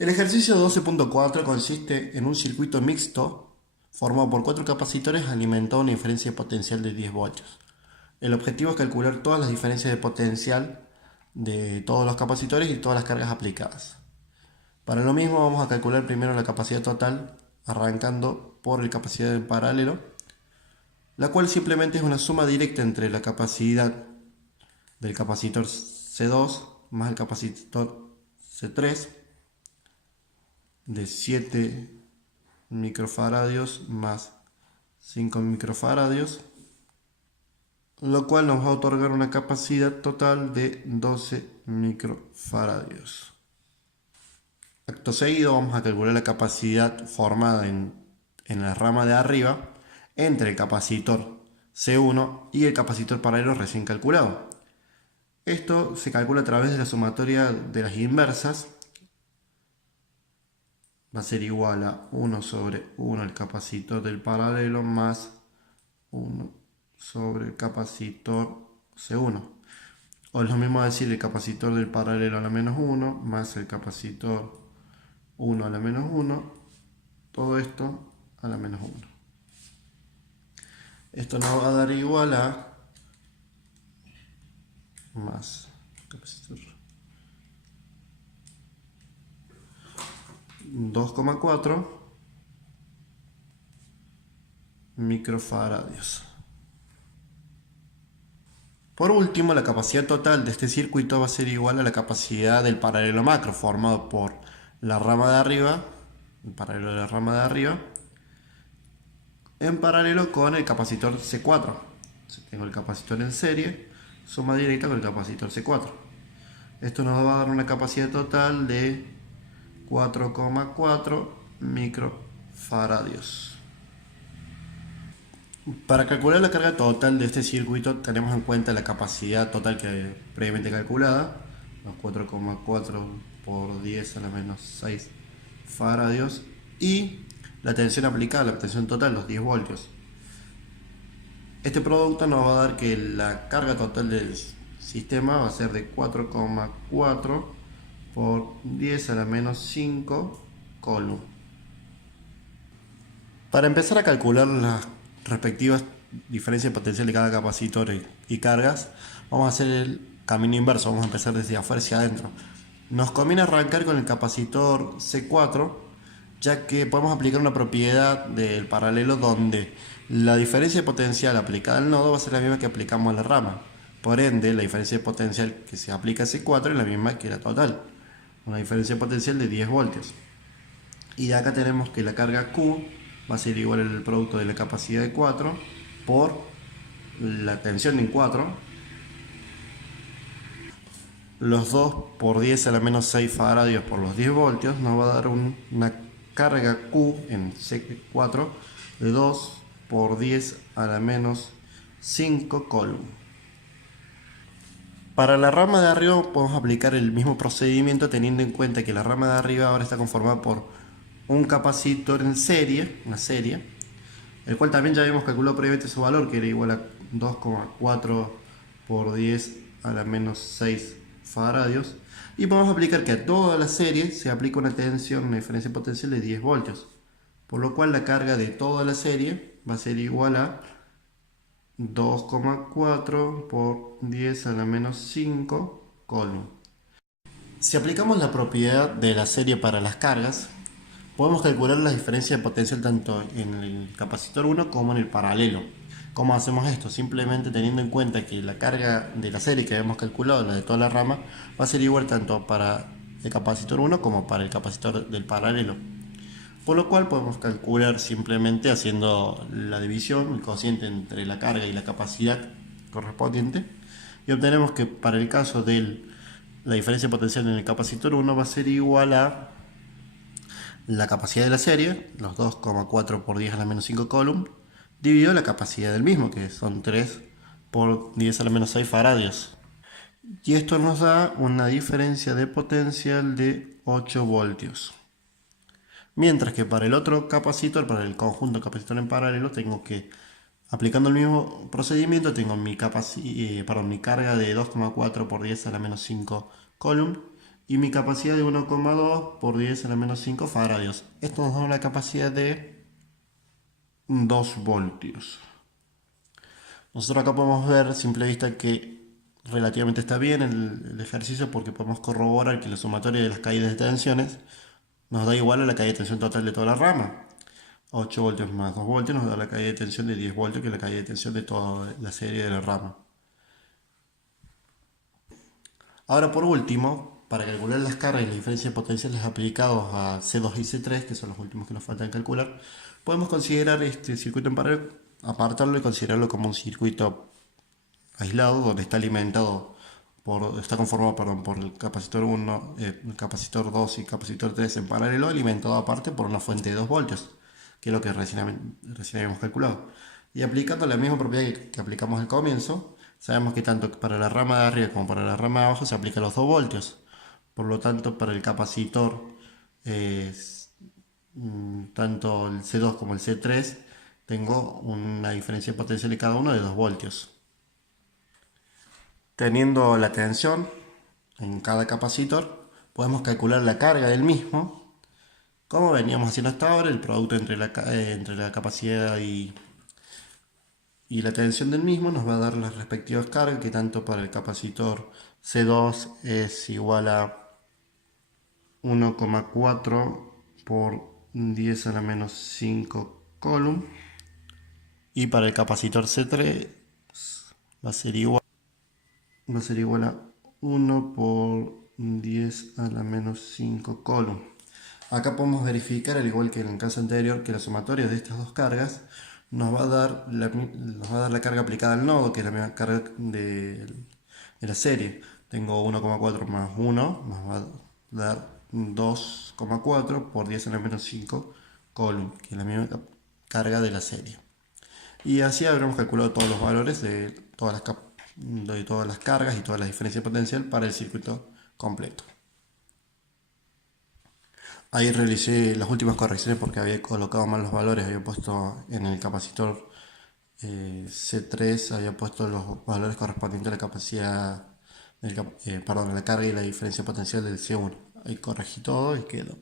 El ejercicio 12.4 consiste en un circuito mixto formado por 4 capacitores alimentado a una diferencia de potencial de 10 voltios. El objetivo es calcular todas las diferencias de potencial de todos los capacitores y todas las cargas aplicadas. Para lo mismo vamos a calcular primero la capacidad total arrancando por la capacidad en paralelo, la cual simplemente es una suma directa entre la capacidad del capacitor C2 más el capacitor C3 de 7 microfaradios más 5 microfaradios, lo cual nos va a otorgar una capacidad total de 12 microfaradios. Acto seguido vamos a calcular la capacidad formada en la rama de arriba entre el capacitor C1 y el capacitor paralelo recién calculado. Esto se calcula a través de la sumatoria de las inversas. Va a ser igual a 1 sobre 1 el capacitor del paralelo más 1 sobre el capacitor C1. O es lo mismo decir el capacitor del paralelo a la menos 1 más el capacitor 1 a la menos 1. Todo esto a la menos 1. Esto nos va a dar igual a más capacitor 2,4 microfaradios. Por último, la capacidad total de este circuito va a ser igual a la capacidad del paralelo macro, formado por la rama de arriba, el paralelo de la rama de arriba, en paralelo con el capacitor C4. Tengo el capacitor en serie, suma directa con el capacitor C4. Esto nos va a dar una capacidad total de 4,4 microfaradios. Para calcular la carga total de este circuito tenemos en cuenta la capacidad total que previamente calculada, los 4,4 por 10 a la menos 6 faradios, y la tensión aplicada, la tensión total, los 10 voltios. Este producto nos va a dar que la carga total del sistema va a ser de 4,4 por 10 a la menos 5 coulomb. Para empezar a calcular las respectivas diferencias de potencial de cada capacitor y cargas, vamos a hacer el camino inverso, vamos a empezar desde afuera hacia adentro. Nos conviene arrancar con el capacitor C4, ya que podemos aplicar una propiedad del paralelo donde la diferencia de potencial aplicada al nodo va a ser la misma que aplicamos a la rama. Por ende, la diferencia de potencial que se aplica a C4 es la misma que la total, una diferencia de potencial de 10 voltios. Y de acá tenemos que la carga Q va a ser igual al producto de la capacidad de 4 por la tensión en 4, los 2 por 10 a la menos 6 faradios por los 10 voltios nos va a dar una carga Q en C4 de 2 por 10 a la menos 5 coulomb. Para la rama de arriba podemos aplicar el mismo procedimiento teniendo en cuenta que la rama de arriba ahora está conformada por un capacitor en serie, una serie, el cual también ya habíamos calculado previamente su valor, que era igual a 2,4 por 10 a la menos 6 faradios, y podemos aplicar que a toda la serie se aplica una tensión, una diferencia de potencial de 10 voltios, por lo cual la carga de toda la serie va a ser igual a 2,4 por 10 a la menos 5 coulomb. Si aplicamos la propiedad de la serie para las cargas, podemos calcular la diferencia de potencial tanto en el capacitor 1 como en el paralelo. ¿Cómo hacemos esto? Simplemente teniendo en cuenta que la carga de la serie que habíamos calculado, la de toda la rama, va a ser igual tanto para el capacitor 1 como para el capacitor del paralelo. Por lo cual podemos calcular simplemente haciendo la división, el cociente entre la carga y la capacidad correspondiente, y obtenemos que para el caso de la diferencia de potencial en el capacitor 1 va a ser igual a la capacidad de la serie, los 2,4 por 10 a la menos 5 coulomb, dividido la capacidad del mismo, que son 3 por 10 a la menos 6 faradios. Y esto nos da una diferencia de potencial de 8 voltios. Mientras que para el otro capacitor, para el conjunto capacitor en paralelo, tengo que, aplicando el mismo procedimiento, tengo mi carga de 2,4 por 10 a la menos 5 coulomb y mi capacidad de 1,2 por 10 a la menos 5 faradios. Esto nos da una capacidad de 2 voltios. Nosotros acá podemos ver a simple vista que relativamente está bien el ejercicio, porque podemos corroborar que la sumatoria de las caídas de tensiones nos da igual a la caída de tensión total de toda la rama. 8 voltios más 2 voltios nos da la caída de tensión de 10 voltios, que es la caída de tensión de toda la serie de la rama. Ahora, por último, para calcular las cargas y las diferencias potenciales aplicados a C2 y C3, que son los últimos que nos faltan calcular, podemos considerar este circuito en paralelo, apartarlo y considerarlo como un circuito aislado, donde está conformado, perdón, por el capacitor 1, el capacitor 2 y el capacitor 3 en paralelo, alimentado aparte por una fuente de 2 voltios, que es lo que recién habíamos calculado. Y aplicando la misma propiedad que aplicamos al comienzo, sabemos que tanto para la rama de arriba como para la rama de abajo se aplican los 2 voltios. Por lo tanto, para el capacitor, eh, tanto el C2 como el C3, tengo una diferencia potencial de cada uno de 2 voltios. Teniendo la tensión en cada capacitor, podemos calcular la carga del mismo. Como veníamos haciendo hasta ahora, el producto entre la capacidad y la tensión del mismo nos va a dar las respectivas cargas, que tanto para el capacitor C2 es igual a 1,4 por 10 a la menos 5 coulomb, y para el capacitor C3 va a ser igual a 1 por 10 a la menos 5 coulomb. Acá podemos verificar, al igual que en el caso anterior, que la sumatoria de estas dos cargas nos va a dar la carga aplicada al nodo, que es la misma carga de la serie. Tengo 1,4 más 1, nos va a dar 2,4 por 10 a la menos 5 coulomb, que es la misma carga de la serie. Y así habremos calculado todos los valores de todas las cargas y toda la diferencia potencial para el circuito completo. Ahí realicé las últimas correcciones porque había colocado mal los valores. Había puesto en el capacitor C3, había puesto los valores correspondientes a la capacidad, a la carga y la diferencia potencial del C1. Ahí corregí todo y quedó.